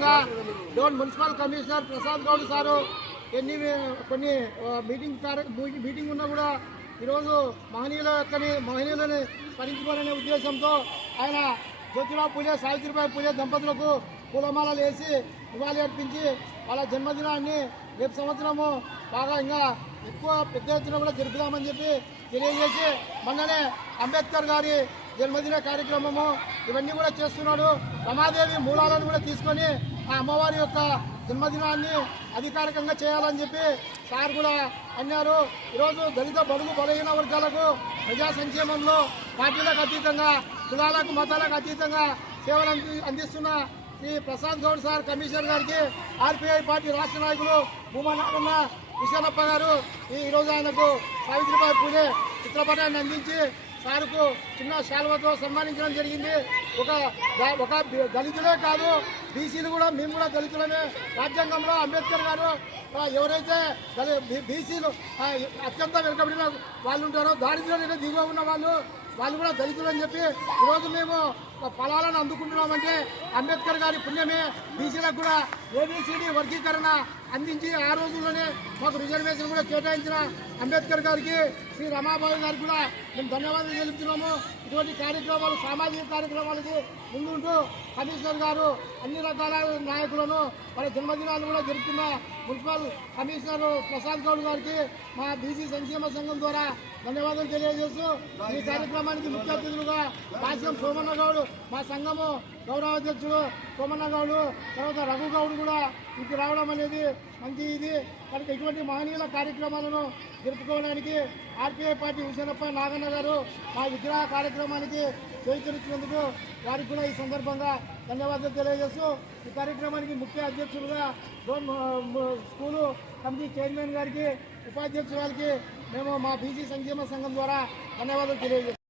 భాగంగా Dhone municipal commissioner Prasad Goud sir కొన్ని meeting ఉన్నా కూడా ఈరోజు మహనీయులని స్మరించుకోవాలనే ఉద్దేశంతో ఆయన జ్యోతిరావు పూలే సావిత్రిబాయి పూలే దంపతులకు పూలమాలలు వేసి నివాళి అర్పించి వాళ్ళ జన్మదినాన్ని రేపు సంవత్సరము బాగా ఇంకా ఎక్కువ పెద్ద ఎత్తున కూడా జరుపుదామని చెప్పి తెలియజేసి మొన్ననే అంబేద్కర్ గారి జన్మదిన కార్యక్రమము ఇవన్నీ కూడా చేస్తున్నాడు. రమాదేవి మూలాలను కూడా తీసుకొని ఆ అమ్మవారి యొక్క జన్మదినాన్ని అధికారికంగా చేయాలని చెప్పి సార్ కూడా అన్నారు. ఈరోజు దళిత బడుగు బలహీన వర్గాలకు ప్రజా సంక్షేమంలో పార్టీలకు అతీతంగా కులాలకు మతాలకు అతీతంగా సేవలు అందిస్తున్న శ్రీ ప్రసాద్ గౌడ్ సార్ కమిషనర్ గారికి ఆర్పీఐ పార్టీ రాష్ట్ర నాయకులు భూమనాడన్న విశాలప్ప గారు ఈరోజు ఆయనకు సావిత్రిబాయి పూలే చిత్రపటాన్ని అందించి సార్కు చిన్న శాల్వతో సన్మానించడం జరిగింది. ఒక దళితులే కాదు, బీసీలు కూడా, మేము కూడా దళితులమే. రాజ్యాంగంలో అంబేద్కర్ గారు ఎవరైతే బీసీలు అత్యంత వెనుకబడిన వాళ్ళు ఉంటారో, దారిద్ర్యంలో దిగువ ఉన్న వాళ్ళు కూడా దళితులు అని చెప్పి ఈరోజు మేము ఫలాలను అందుకుంటున్నామంటే అంబేద్కర్ గారి పుణ్యమే. బీసీలకు కూడా ఏబిసిడి వర్గీకరణ అందించి ఆ రోజుల్లోనే మాకు రిజర్వేషన్ కూడా కేటాయించిన అంబేద్కర్ గారికి, శ్రీ రమాబాయి గారికి కూడా మేము ధన్యవాదాలు తెలుపుతున్నాము. ఇటువంటి కార్యక్రమాలు, సామాజిక కార్యక్రమాలకి ముందుంటూ కమిషనర్ గారు అన్ని రకాల నాయకులను వాళ్ళ జన్మదినాలు కూడా జరుపుతున్న మున్సిపల్ కమిషనర్ ప్రసాద్ గౌడ్ గారికి మా బీసీ సంక్షేమ సంఘం ద్వారా ధన్యవాదాలు తెలియజేస్తూ ఈ కార్యక్రమానికి ముఖ్య అతిథులుగా భాష్యం సోమన్న గౌడ్, మా సంఘము గౌరవ అధ్యక్షుడు సోమన్న గౌడ్, తర్వాత రఘు గౌడ్ కూడా ఇది రావడం అనేది మంచి ఇది. కనుక ఇటువంటి మహనీయుల కార్యక్రమాలను జరుపుకోవడానికి ఆర్పీఐ పార్టీ హుసేనప్ప నాగన్న గారు మా విగ్రహ కార్యక్రమానికి చేయించినందుకు వారికి కూడా ఈ సందర్భంగా ధన్యవాదాలు తెలియజేస్తూ ఈ కార్యక్రమానికి ముఖ్య అధ్యక్షులుగా స్కూలు కమిటీ చైర్మన్ గారికి, ఉపాధ్యక్షురాలకి మేము మా బీసీ సంక్షేమ సంఘం ద్వారా ధన్యవాదాలు తెలియజేస్తాం.